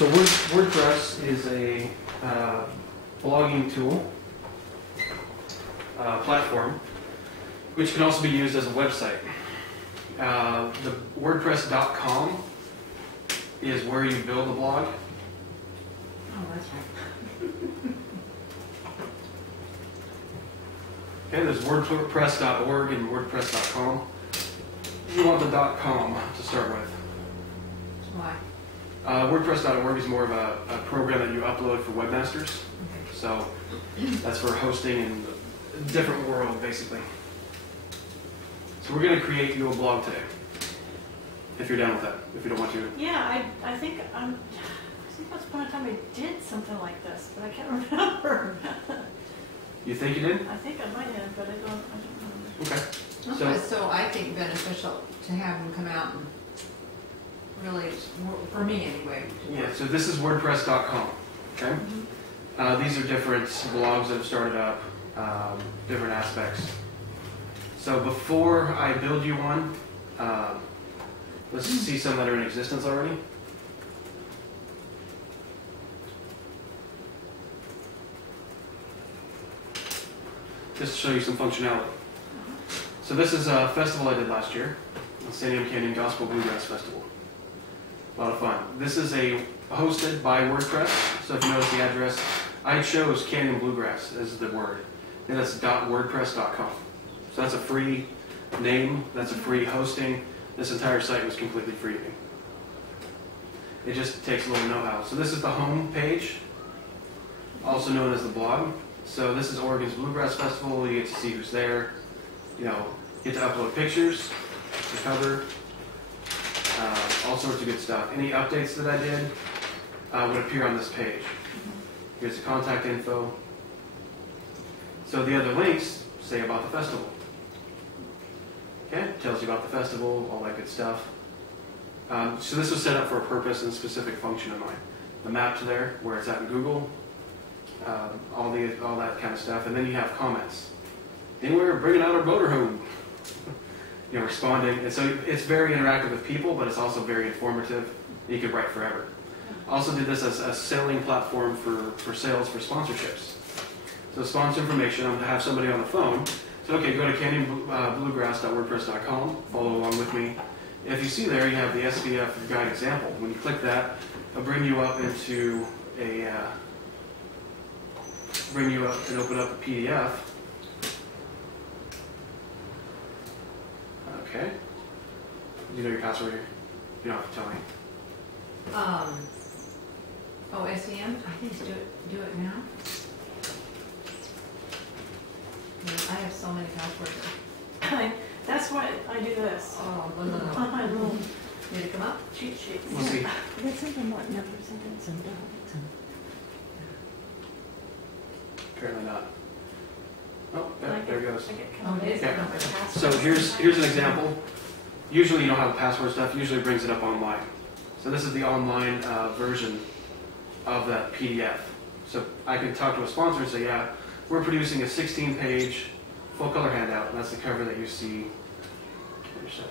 So WordPress is a blogging tool, platform, which can also be used as a website. The WordPress.com is where you build a blog. Oh, that's right. Okay, there's WordPress.org and WordPress.com. You want the .com to start with. Why? WordPress.org is more of a program that you upload for webmasters. Okay. So that's for hosting in a different world, basically. So we're going to create you a blog today, if you're down with that, if you don't want to. Yeah, I think once upon a time I did something like this, but I can't remember. You think you did? I think I might have, but I don't remember. Okay. So I think beneficial to have them come out and really, for me anyway. Yeah, so this is WordPress.com. Okay? These are different blogs that have started up, different aspects. So before I build you one, let's see some that are in existence already. Just to show you some functionality. So this is a festival I did last year, the Salem Canyon Gospel Bluegrass Festival. A lot of fun. This is hosted by WordPress. So if you notice the address, I chose Canyon Bluegrass as the word, and that's .wordpress.com. So that's a free name, that's a free hosting. This entire site was completely free to me. It just takes a little know-how. So this is the home page, also known as the blog. So this is Oregon's Bluegrass Festival. You get to see who's there. You know, get to upload pictures, the cover, all sorts of good stuff. Any updates that I did would appear on this page. Here's the contact info. So the other links say about the festival. Okay, tells you about the festival, all that good stuff. So this was set up for a purpose and specific function of mine. The map's there, where it's at in Google, all that kind of stuff, and then you have comments. Anywhere, bringing out our motorhome. You know, responding, and so it's very interactive with people, but it's also very informative. You could write forever. Also did this as a selling platform for sales for sponsorships. So sponsor information, I'm going to have somebody on the phone. So okay, go to canyonbluegrass.wordpress.com, follow along with me. If you see there, you have the SPF guide example. When you click that, it'll bring you up into open up a PDF. Okay. Do you know your password here? You don't have to tell me. SEM? I think do it now. I have so many passwords. That's why I do this. Oh, no. Did it come up? Cheat sheets. We'll see. There's something what numbers and some dots. Apparently not. Oh, yeah, I there it goes. Oh, it is. Yeah. Not my password. So here's an example. Usually you don't have the password stuff. Usually it brings it up online. So this is the online version of that PDF. So I can talk to a sponsor and say, yeah, we're producing a 16-page full-color handout, and that's the cover that you see. So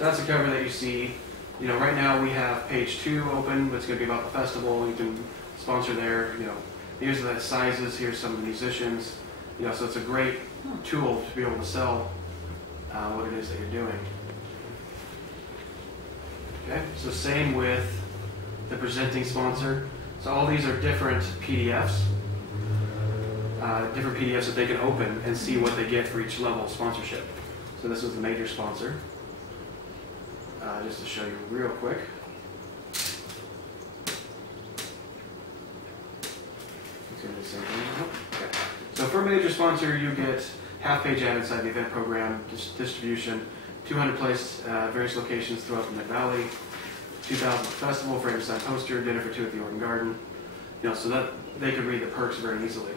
that's the cover that you see. You know, right now we have page 2 open, but it's going to be about the festival. You can sponsor there. You know, here's the sizes. Here's some of the musicians. You know, so it's a great tool to be able to sell what it is that you're doing. Okay, so same with the presenting sponsor. So all these are different PDFs that they can open and see what they get for each level of sponsorship. So this was the major sponsor. Just to show you real quick. It's going to be the same thing. Okay. So for a major sponsor, you get half-page ad inside the event program, distribution, 200 placed at various locations throughout the Mid-Valley, 2,000 festival, frame sign poster, dinner for 2 at the Oregon Garden. You know, so that they could read the perks very easily.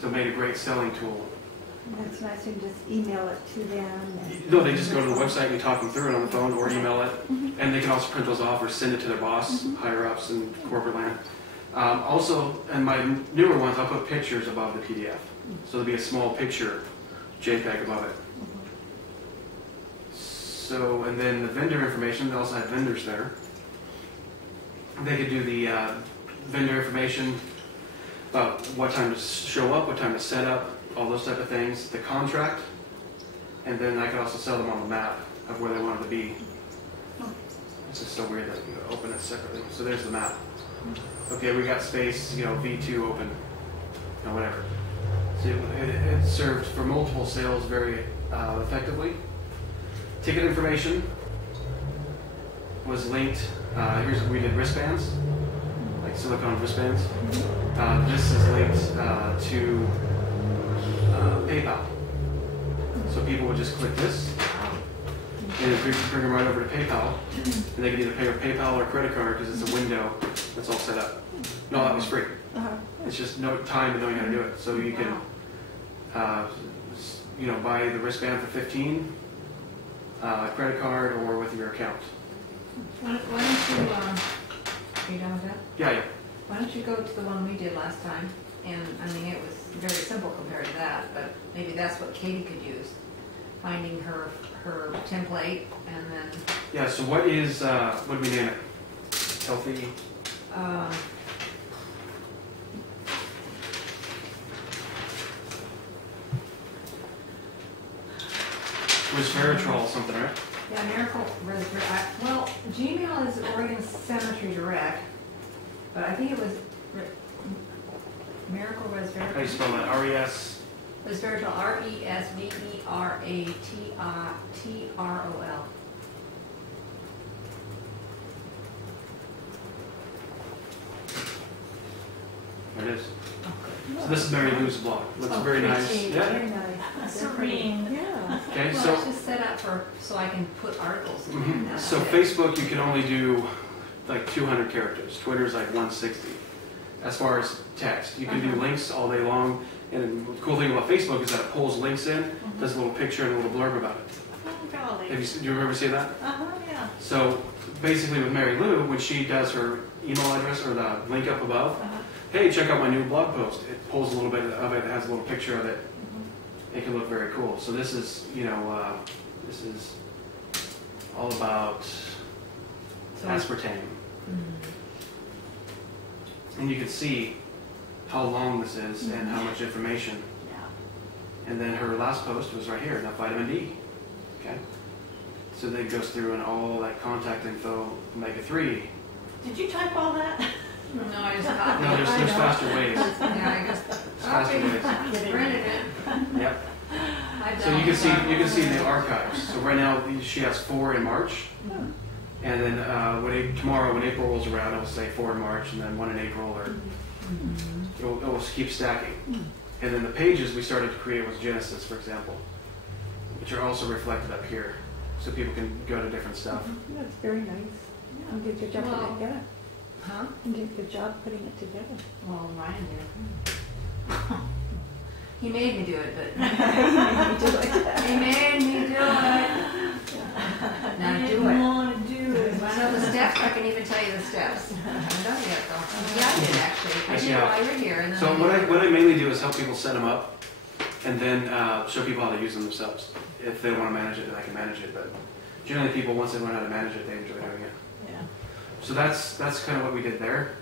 So it made a great selling tool. That's nice, you can just email it to them. No, they just go to the website and you talk them through it on the phone or email it. And they can also print those off or send it to their boss, higher-ups in corporate land. Also, in my newer ones, I'll put pictures above the PDF. So there'll be a small picture JPEG above it. So, and then the vendor information, they also had vendors there. They could do the vendor information about what time to show up, what time to set up, all those type of things, the contract, and then I could also sell them on the map of where they wanted to be. It's just so weird that you open it separately. So there's the map. Okay, we got space, V2 open, whatever. So it served for multiple sales very effectively. Ticket information was linked. We did wristbands, like silicone wristbands. This is linked to PayPal. So people would just click this, and it bring them right over to PayPal, and they could either pay with PayPal or credit card because it's a window that's all set up. No, that was free. It's just no time and knowing how to do it. So you can, buy the wristband for $15, credit card, or with your account. Why don't you, are you done with that? Yeah. Why don't you go to the one we did last time? And, it was very simple compared to that, but maybe that's what Katie could use. Finding her template, and then... Yeah, so what do we name it? Healthy? Resveratrol something, right? Yeah, Miracle Resveratrol. Well, Gmail is Oregon Cemetery Direct, but I think it was Miracle Resveratrol. How do you spell that? R-E-S? Resveratrol, R-E-S-V-E-R-A-T-R-O-L. There it is. So this is Mary Lou's blog. Looks very nice. Yeah. Very nice. Serene. Yeah. Okay, Well, so it's just set up so I can put articles in there. That's so it. Facebook, you can only do like 200 characters. Twitter's like 160. As far as text, you can do links all day long. And the cool thing about Facebook is that it pulls links in, does a little picture and a little blurb about it. Oh, golly. Do you remember seeing that? Yeah. So basically with Mary Lou, when she does her email address or the link up above, hey, check out my new blog post. It pulls a little bit of it, has a little picture of it. It can look very cool. So this is, this is all about aspartame. And you can see how long this is and how much information. Yeah. And then her last post was right here, that vitamin D. Okay. So then it goes through and all that contact info, omega-3. Did you type all that? No, I just copied No, it. there's faster ways. Yeah, I just Faster ways. printed it. Yep. I've So done you can see all that. the archives. So right now she has 4 in March, and then tomorrow when April rolls around, it'll say 4 in March, and then 1 in April, or it'll keep stacking. And then the pages we started to create with Genesis, for example, which are also reflected up here, so people can go to different stuff. That's very nice. You did a good job putting it together. Huh? You did a good job putting it together. Well, Ryan did. He made me do it, but he made me do it. Now do it. Want to do it. I know the steps. I can even tell you the steps. I haven't done it yet, though. Yeah, I did actually. I Yes, did you have. while you're here. And then So what I mainly do is help people set them up, and then show people how to use them themselves. If they want to manage it, then I can manage it. But generally, people once they learn how to manage it, they enjoy doing it. Yeah. So that's kind of what we did there.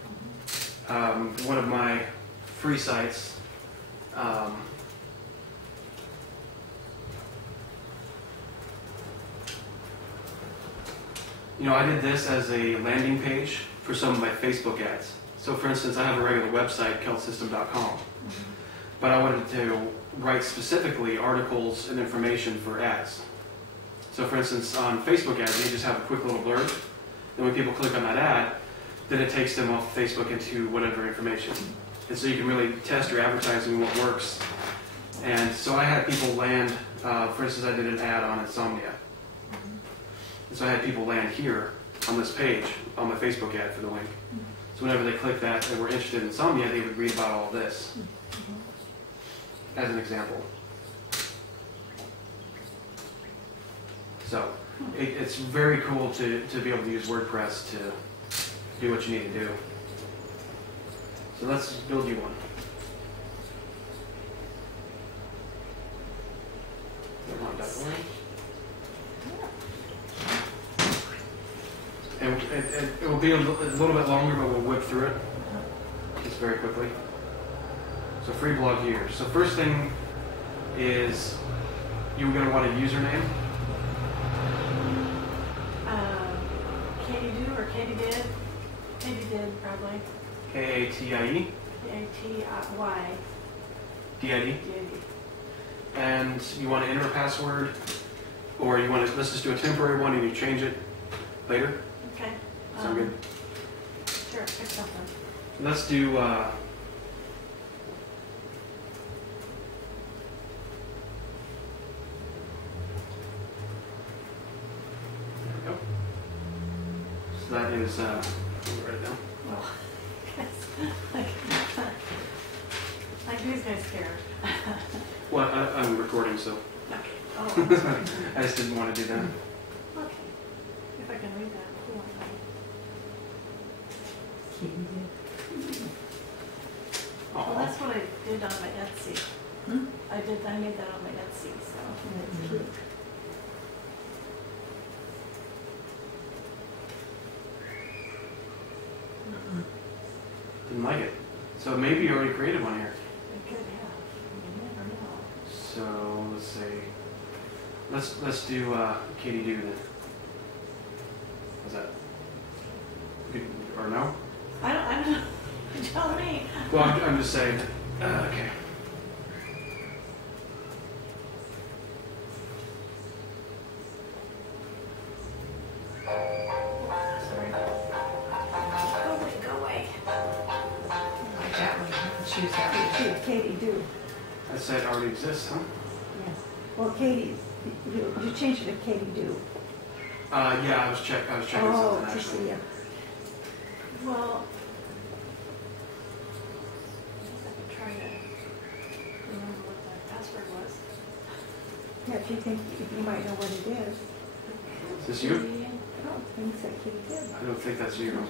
One of my free sites. I did this as a landing page for some of my Facebook ads. So for instance, I have a regular website, keltsystem.com, but I wanted to write specifically articles and information for ads. So for instance, on Facebook ads, you just have a quick little blurb, and when people click on that ad, then it takes them off Facebook into whatever information. And so you can really test your advertising and what works. And so I had people land, for instance, I did an ad on insomnia. And so I had people land here on this page, on my Facebook ad for the link. So whenever they click that and were interested in insomnia, they would read about all this, as an example. So it's very cool to be able to use WordPress to do what you need to do. So let's build you one. You want that one? It will be a little bit longer, but we'll whip through it just very quickly. So free blog here. So first thing is you're going to want a username. Katie do or Katie did? Katie did probably. Katie. Katy. DID. And you want to enter a password, or you want to, let's just do a temporary one and you change it later. Okay. Sound good? Sure, pick something. Let's do, there we go. So that is, let me write it down. Well, like these guys care. Well, I'm recording, so Okay. Oh, I'm sorry. I just didn't want to do that. Okay. If I can read that, cool. Well, Aw. that's what I did on my Etsy. I made that on my Etsy, so it's cute. Didn't like it. So maybe you already created one here. I could have. You never know. So let's say, let's do Katie do then. Is that good or no? I don't know. Tell me. Well, I'm just saying. Okay. Sorry. Go away. Like that one, choose that one. Katie do. I said it already exists, huh? Yes. Well, Katie's, you changed it to Katie do. Yeah, I was checking Oh, something to actually. see ya. Well, I could try to remember what the password was. Yeah, if you think, if you might know what it is. Is this you? I don't think so, Katie did. I don't think that's you, is it?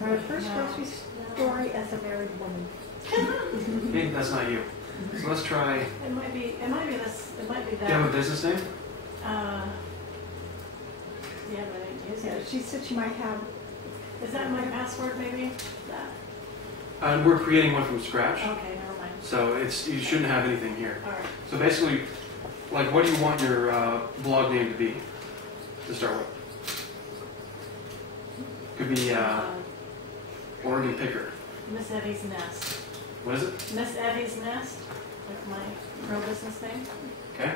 My first grocery story as a married woman. Hey, that's not you. So let's try. It might be this, it might be Do you have a that. business name? Yeah, but I didn't use Yeah, it. she said she might have, Is that my password maybe? That, We're creating one from scratch. okay, never mind. So you shouldn't have anything here. All right. So basically, like, what do you want your blog name to be to start with? Could be Oregon Picker. Miss Evie's Nest. What is it? Miss Evie's Nest, like my real business name. Okay.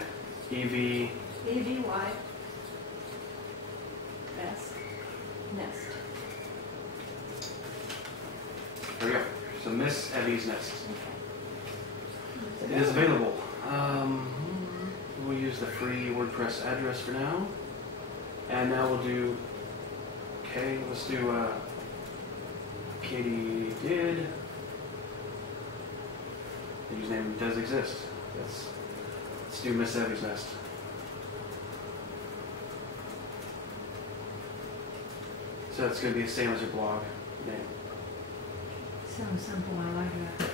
EV. EVY. Nest. Nest. There we go. So Miss Evie's Nest. Okay. It is available. We'll use the free WordPress address for now. And now we'll do, okay, let's do Katie did. The username does exist. Let's do Miss Evie's Nest. So that's going to be the same as your blog name. Sounds simple, I like that.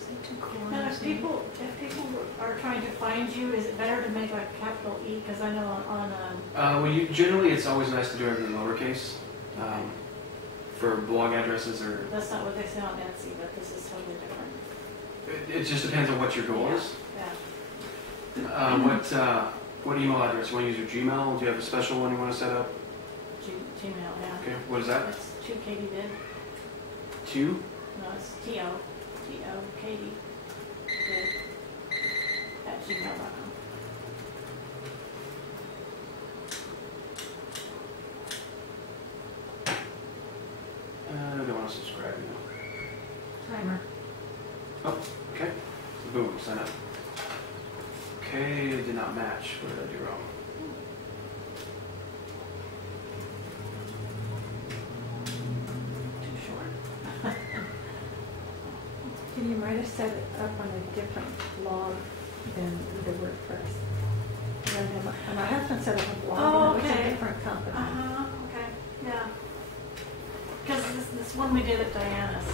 Is it too cool? Now, if people are trying to find you, is it better to make like capital E? Because I know on Generally, it's always nice to do everything lowercase for blog addresses, or that's not what they say on Etsy, but this is totally different. it just depends on what your goal Yeah. is. Yeah. What email address? You want to use your Gmail? Do you have a special one you want to set up? Gmail, yeah. Okay, what is that? It's to Katie did. 2? No, it's T-O, Katie did at gmail.com. I don't want to subscribe now. Timer. Oh, okay. Boom, sign up. Okay, it did not match. What did I do wrong? Too short. you might have set it up on a different blog than the WordPress. And my husband set up a blog, Oh, and it was okay. a different company. Okay, yeah. Because this one we did at Diana's.